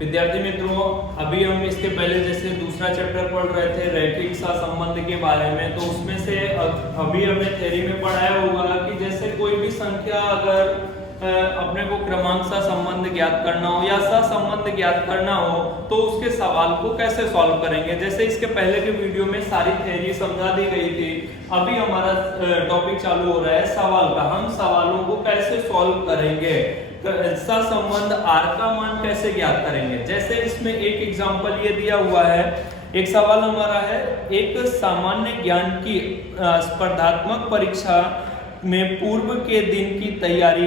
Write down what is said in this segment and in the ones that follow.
विद्यार्थी मित्रों, अभी हम इसके पहले जैसे दूसरा चैप्टर पढ़ रहे थे रैखिक सहसंबंध के बारे में, तो उसमें से अभी हमने थ्योरी में पढ़ाया होगा कि जैसे कोई भी संख्या अगर अपने को क्रमांक सहसंबंध ज्ञात करना हो या सहसंबंध ज्ञात करना हो तो उसके सवाल को कैसे सॉल्व करेंगे। जैसे इसके पहले के वीडियो में सारी थ्योरी समझा दी गई थी, अभी हमारा टॉपिक चालू हो रहा है सवाल का। हम सवालों को कैसे सॉल्व करेंगे, सहसंबंध आर का मान कैसे ज्ञात करेंगे। जैसे इसमें एक एग्जांपल ये दिया हुआ है, एक सवाल हमारा है, एक सामान्य ज्ञान की स्पर्धात्मक परीक्षा में पूर्व के दिन की तैयारी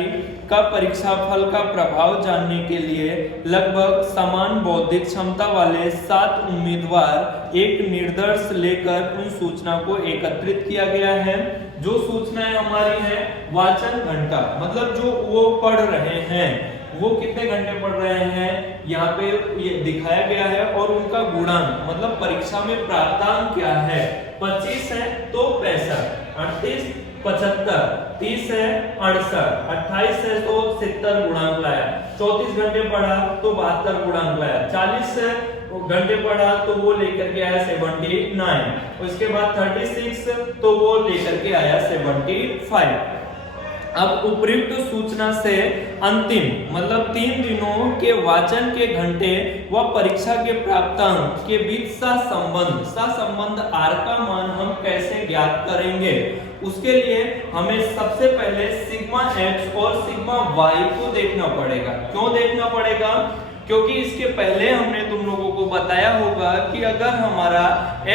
का परीक्षा फल का प्रभाव जानने के लिए लगभग समान बौद्धिक क्षमता वाले 7 उम्मीदवार एक निर्देश लेकर उन सूचना को एकत्रित किया गया है। जो सूचनाएं हमारी हैं, वाचन घंटा, मतलब जो वो पढ़ रहे हैं वो कितने घंटे पढ़ रहे हैं यहाँ पे ये दिखाया गया है, और उनका गुणांक मतलब परीक्षा में प्राप्तांक क्या है। 25 है तो 65, 38 75, 30 है 68, 28 है तो 70 गुणांक लाया, 34 घंटे पढ़ा तो 72 गुणांक लाया, 40 घंटे पढ़ा तो वो लेकर के आया 79, उसके बाद 36 तो वो लेकर के आया 75। अब उपयुक्त सूचना से अंतिम मतलब 3 दिनों के वाचन के घंटे व परीक्षा के प्राप्तांक के बीच सहसंबंध आर का मान हम कैसे ज्ञात करेंगे। उसके लिए हमें सबसे पहले सिग्मा एक्स और सिग्मा वाई को देखना पड़ेगा। क्यों देखना पड़ेगा? क्योंकि इसके पहले हमने तुम लोगों को बताया होगा कि अगर हमारा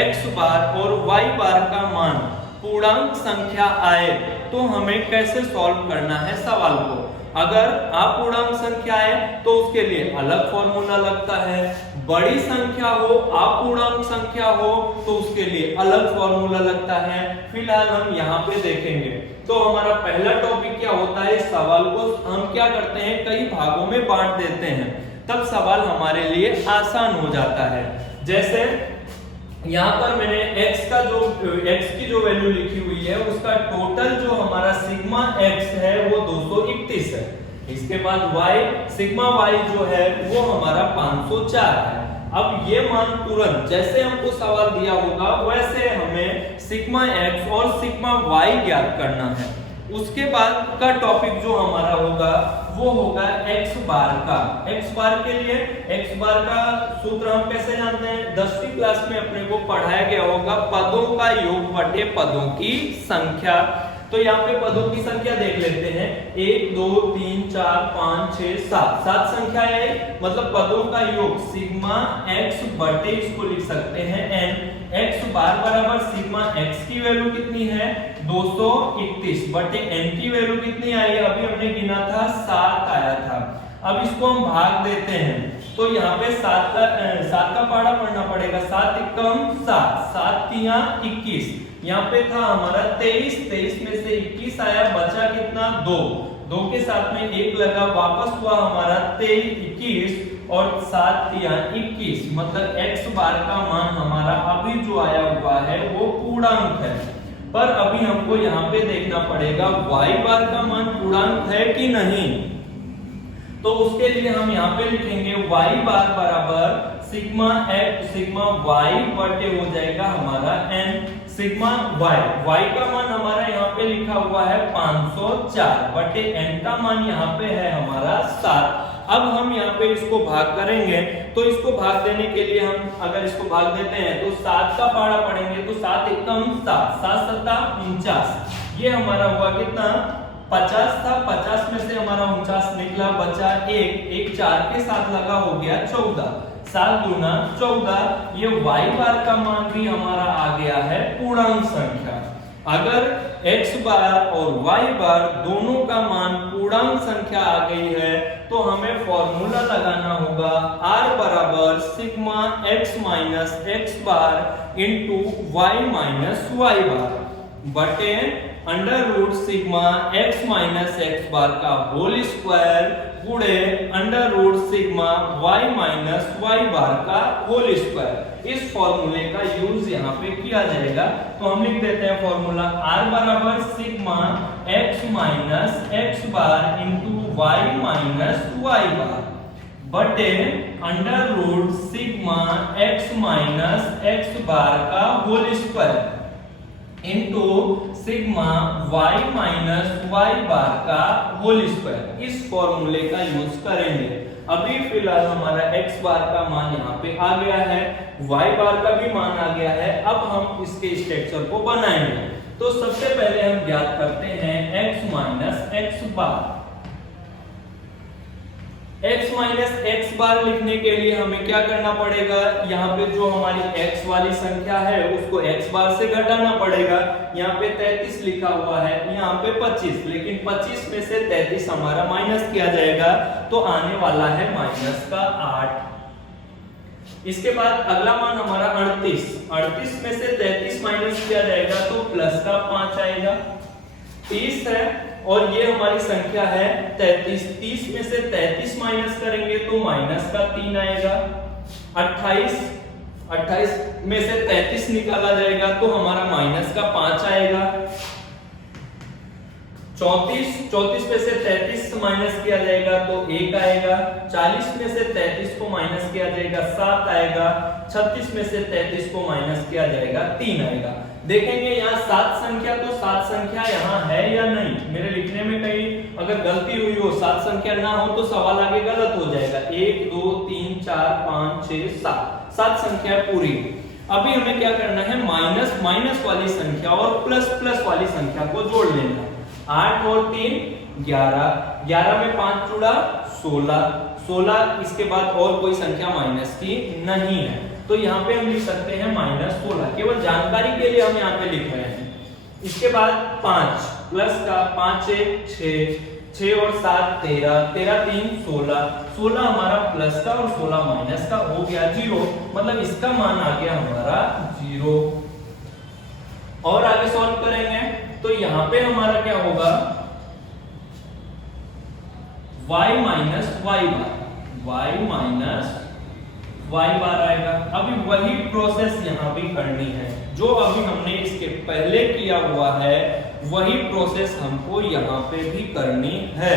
एक्स बार और वाई बार का मान पूर्णांक संख्या आए तो हमें कैसे सॉल्व करना है सवाल को। अगर अपूर्णांक संख्या है तो उसके लिए अलग फॉर्मूला लगता है, बड़ी संख्या हो अपूर्णांक संख्या हो तो उसके लिए अलग फॉर्मूला लगता है। फिलहाल हम यहाँ पे देखेंगे। तो हमारा पहला टॉपिक क्या होता है, इस सवाल को हम क्या करते हैं, कई भागों में बांट देते हैं, तब सवाल हमारे लिए आसान हो जाता है। जैसे यहाँ पर मैंने x की जो वैल्यू लिखी हुई है उसका टोटल जो हमारा सिग्मा x है वो 231 है। इसके बाद y सिग्मा y जो है वो हमारा 504 है। अब ये मान तुरंत जैसे हमको सवाल दिया होगा वैसे हमें सिग्मा x और सिग्मा y ज्ञात करना है। उसके बाद का टॉपिक जो हमारा होगा वो होगा x बार का। x बार के लिए x बार का सूत्र हम कैसे जानते हैं, 10वीं क्लास में अपने को पढ़ाया गया होगा, पदों का योग बटे पदों की संख्या। तो यहाँ पे पदों की संख्या देख लेते हैं, 1 2 3 4 5 6 7 संख्या है, मतलब पदों का योग सिग्मा x बटे इसको लिख सकते हैं n। x बार बराबर सिग्मा x की वैल्यू कितनी है 231 बटे n की वैल्यू कितनी आई, अभी हमने गिना था 7 आया था। अब इसको हम भाग देते हैं तो यहाँ पे 7 का पहाड़ा पढ़ना पड़ेगा, 7 एकम 7, 7 तिया 21, यहाँ पे था हमारा 23 में से 21 आया, बचा कितना 2 के साथ में 1 लगा, वापस हुआ हमारा 21 और 7 तिया 21, मतलब x बार का मान हमारा अभी जो आया हुआ है वो पूर्णांक है। पर अभी हमको यहाँ पे देखना पड़ेगा y बार का मान पूर्णांक है कि नहीं। तो उसके लिए हम यहाँ पे लिखेंगे y बार बराबर सिग्मा x सिग्मा y बटे हो जाएगा हमारा n सिग्मा y का मान हमारा यहाँ पे लिखा हुआ है 504 बटे n का मान यहाँ पे है हमारा 7। अब हम यहाँ पे इसको भाग करेंगे तो इसको भाग देने के लिए हम अगर इसको भाग देते हैं तो 7 का पहाड़ा पढ़ेंगे तो 7 एकम 7, 7 सत्ता 49, ये हमारा हुआ कितना 50 था, 50 में से हमारा 49 निकला, बचा 1 4 के साथ लगा हो गया 14, 7 दूना 14। ये y बार का मान भी हमारा आ गया है पूर्णांक संख्या। अगर x बार और y बार दोनों का मान पूर्णांक संख्या आ गई है तो हमें फॉर्मूला लगाना होगा r बराबर sigma x minus x bar into y minus y bar बटे under root sigma x minus x bar का होल स्क्वायर गुणे under root sigma y minus y bar का होल स्क्वायर। इस फॉर्मूले का यूज यहाँ पे किया जाएगा, तो हम लिख देते हैं फॉर्मूला r बराबर sigma x minus x bar into y minus y bar बटे under root sigma x minus x bar का whole square into sigma y minus y bar का होल स्क्वायर। इस फॉर्मूले का यूज करेंगे। अभी फिलहाल हमारा x बार का मान यहाँ पे आ गया है, y बार का भी मान आ गया है। अब हम इसके स्ट्रक्चर को बनाएंगे। तो सबसे पहले हम ज्ञात करते हैं x माइनस एक्स बार। x माइनस एक्स बार लिखने के लिए हमें क्या करना पड़ेगा, यहाँ पे जो हमारी x वाली संख्या है उसको x बार से घटाना पड़ेगा। यहाँ पे 33 लिखा हुआ है, यहाँ पे 25, लेकिन 25 में से 33 हमारा माइनस किया जाएगा तो आने वाला है माइनस का 8। इसके बाद अगला मान हमारा 38 में से 33 माइनस किया जाएगा तो प्लस का 5 आएगा। 30 है और ये हमारी संख्या है 33, 30 में से 33 माइनस करेंगे तो माइनस का 3 आएगा। 28 में से 33 निकाला जाएगा तो हमारा माइनस का 5 आएगा। 34 में से 33 माइनस किया जाएगा तो 1 आएगा। 40 में से 33 को माइनस किया जाएगा 7 आएगा। 36 में से 33 को माइनस किया जाएगा 3 आएगा। देखेंगे यहाँ 7 संख्या, तो 7 संख्या यहाँ है या नहीं। मेरे लिखने में कहीं अगर गलती हुई हो, 7 संख्या ना हो तो सवाल आगे गलत हो जाएगा। 1 2 3 4 5 6 7 संख्या पूरी। अभी हमें क्या करना है, माइनस वाली संख्या और प्लस वाली संख्या को जोड़ लेना। 8 और 3 11 में 5 जुड़ा 16। इसके बाद और कोई संख्या माइनस की नहीं है, तो यहाँ पे हम लिख सकते हैं -16। केवल जानकारी के लिए हम यहाँ पे लिख रहे हैं। इसके बाद 5 प्लस का 5 6 और 7 13 3 16 हमारा प्लस का और 16 माइनस का हो गया 0, मतलब इसका मान आ गया हमारा 0। और आगे सॉल्व करेंगे तो यहाँ पे हमारा क्या होगा, y माइनस y बार आएगा। अभी वही प्रोसेस यहाँ भी करनी है जो अभी हमने इसके पहले किया हुआ है, वही प्रोसेस हमको यहाँ पे भी करनी है।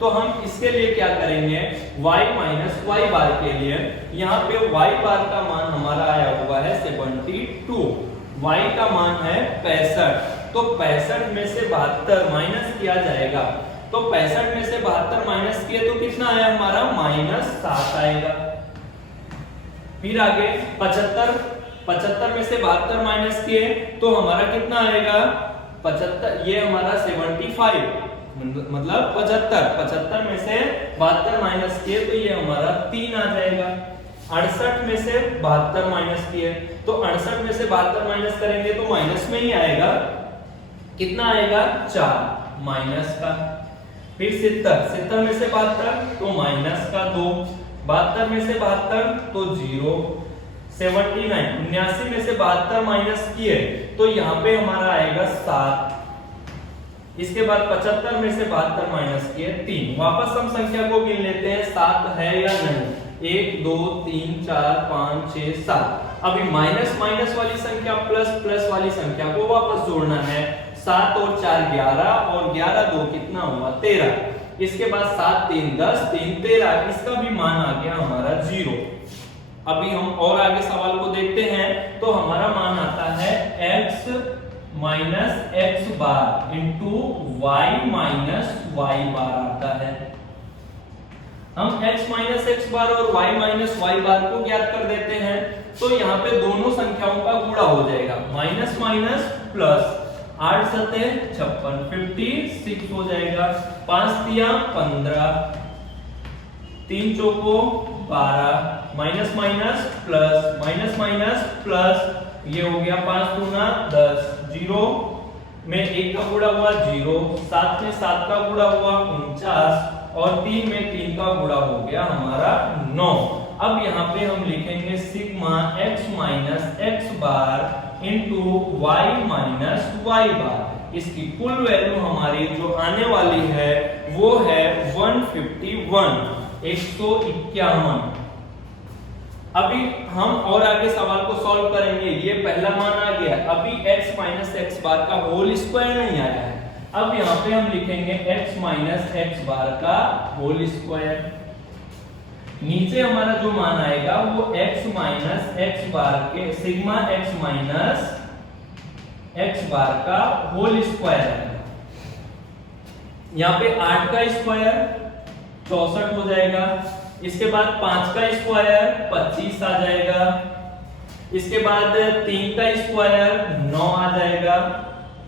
तो हम इसके लिए क्या करेंगे, y माइनस y बार के लिए यहाँ पे y बार का मान हमारा आया हुआ है 72, y का मान है 65। तो 65 में से 72 माइनस किया जाएगा, तो 65 में से 72 माइनस किए तो कितना आया हमारा, -7 आएगा। फिर आगे 75 में से 72 माइनस किए तो हमारा कितना आएगा 75, ये हमारा 75 मतलब 75 में से 72 माइनस किए तो ये हमारा 3 आ जाएगा। 68 में से 72 माइनस किए तो 68 में से 72 माइनस करेंगे तो माइनस में ही आएगा, कितना आएगा 4 माइनस का। फिर 70 में से 72 तो माइनस का 2, 72 में से 72 तो 0, 79 में से 72 माइनस किए तो यहाँ पे हमारा आएगा 7। इसके बाद 75 में से 72 माइनस किए 3। वापस हम संख्या को गिन लेते हैं 7 है या नहीं। 1 2 3 4 5 6 7। अभी माइनस वाली संख्या प्लस वाली संख्या को वापस जोड़ना है। 7 और 4 11 और 11 2 कितना हुआ 13। इसके बाद 7 3 10 3 13, इसका भी मान आ गया हमारा 0। अभी हम और आगे सवाल को देखते हैं तो हमारा मान आता है x minus x bar into Y minus y बार आता है। हम x माइनस एक्स बार और y माइनस वाई बार को ज्ञात कर देते हैं तो यहाँ पे दोनों संख्याओं का गुणा हो जाएगा, माइनस माइनस प्लस। 8 सते 56 56 हो जाएगा। 5 तिया 15, 3 चौको 12, माइनस माइनस प्लस, ये हो गया 5 दूना 10, 0 में 1 का गुणा हुआ 0, 7 में 7 का गुणा हुआ 49 और 3 में 3 का गुणा हो गया हमारा 9। अब यहाँ पे हम लिखेंगे sigma x minus x bar into Y minus y बार। इसकी कुल वैल्यू हमारी जो आने वाली है वो है 151। अभी हम और आगे सवाल को सॉल्व करेंगे। ये पहला मान आ गया, अभी x माइनस एक्स बार का होल स्क्वायर नहीं आया है। अब यहाँ पे हम लिखेंगे x माइनस एक्स बार का होल स्क्वायर। नीचे हमारा जो मान आएगा वो x माइनस एक्स बार के sigma x minus x bar का होल स्क्वायर है। यहाँ पे 8 का स्क्वायर 64 हो जाएगा, इसके बाद 5 का स्क्वायर 25 आ जाएगा, इसके बाद 3 का स्क्वायर 9 आ जाएगा,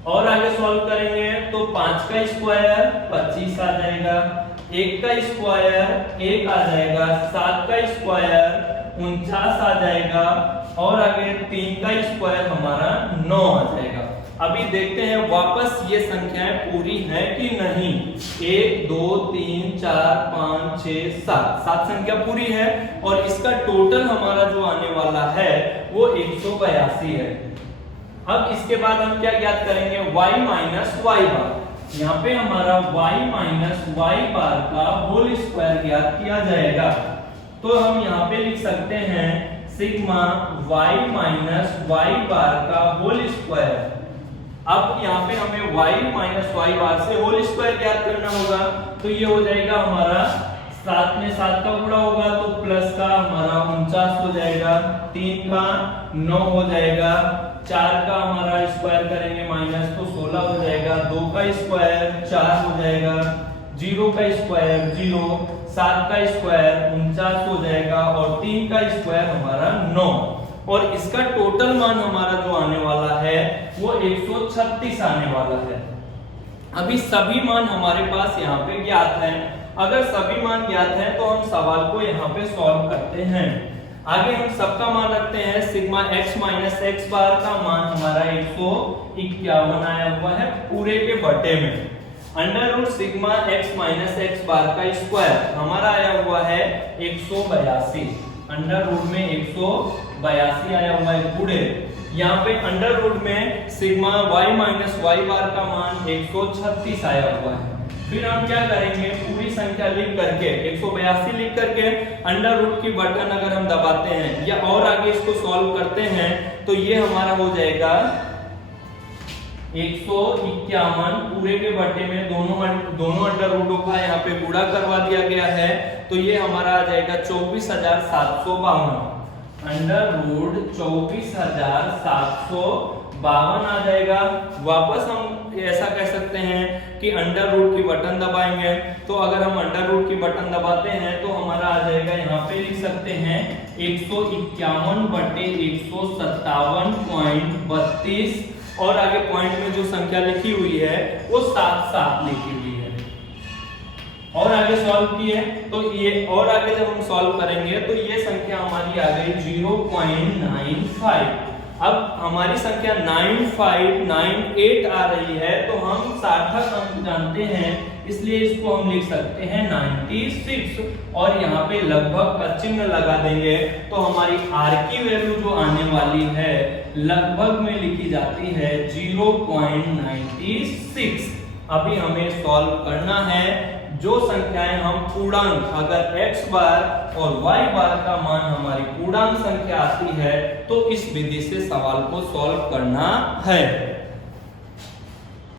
और आगे सॉल्व करेंगे तो 5 का स्क्वायर 25 आ जाएगा, 1 का स्क्वायर 1 आ जाएगा, 7 का स्क्वायर 49 आ जाएगा, और आगे 3 का स्क्वायर हमारा 9 आ जाएगा। अभी देखते हैं वापस ये संख्याएं पूरी हैं कि नहीं। 1 2 3 4 5 6 7 संख्या पूरी है, और इसका टोटल हमारा जो आने वाला है वो 182 है। अब इसके बाद हम क्या ज्ञात करेंगे, y माइनस वाई बार। यहाँ पे हमारा y माइनस वाई बार का होल स्क्वायर ज्ञात किया जाएगा। तो हम यहाँ पे लिख सकते हैं sigma y minus y bar का होल स्क्वायर। अब यहाँ पे हमें y माइनस वाई बार से होल स्क्वायर ज्ञात करना होगा, तो ये हो जाएगा हमारा 7 में 7 का गुणा होगा तो प्लस का हमारा 49 हो जाएगा, 3 का 9 हो जाएगा, 4 का हमारा स्क्वायर करेंगे माइनस तो 16 हो जाएगा, 2 का स्क्वायर 4 हो जाएगा, 0 का स्क्वायर 0, 7 का स्क्वायर 49 हो जाएगा, और 3 का स्क्वायर हमारा 9, और इसका टोटल मान हमारा जो आने वाला है वो 136 आने वाला है। अभी सभी मान हमारे पास यहाँ पे ज्ञात हैं। अगर सभी मान ज्ञात हैं तो हम सवाल को यहाँ पे सॉल्व करते हैं। आगे हम सबका मान रखते हैं। Sigma x minus x bar का मान हमारा 151 आया हुआ है पूरे के बटे में। Under root sigma x minus x bar का स्क्वायर हमारा आया हुआ है 182। अंडर रूट में 182 आया हुआ है पूरे। यहाँ पे अंडर रूट में sigma y minus y bar का मान 136 आया हुआ है। फिर हम क्या करेंगे, पूरी संख्या लिख करके 182 लिख करके अंडर रूट की बटन अगर हम दबाते हैं या और आगे इसको सॉल्व करते हैं तो ये हमारा हो जाएगा 151 पूरे के बटे में दोनों अंडर रूटों का यहाँ पे गुणा करवा दिया गया है, तो ये हमारा आ जाएगा 24,752। अंडर रूट 24,752 आ जाएगा। वापस हम ऐसा कह सकते हैं कि अंडर रूट की बटन दबाएंगे, तो अगर हम अंडर रूट की बटन दबाते हैं तो हमारा आ जाएगा, यहाँ पे लिख सकते हैं 151 बटे 157.32, और आगे पॉइंट में जो संख्या लिखी हुई है वो 7 लिखी हुई है। और आगे सॉल्व किए तो ये, और आगे जब हम सॉल्व करेंगे तो ये संख्या हमारी आ गई 0.95। अब हमारी संख्या 9598 आ रही है, तो हम सार्थक अंक जानते हैं, इसलिए इसको हम लिख सकते हैं 96, और यहाँ पे लगभग का चिन्ह लगा देंगे तो हमारी r की वैल्यू जो आने वाली है लगभग में लिखी जाती है 0.96। अभी हमें सॉल्व करना है जो संख्याएं हम पूर्णांक, अगर x बार और y बार का मान हमारी पूर्णांक संख्या आती है तो इस विधि से सवाल को सॉल्व करना है।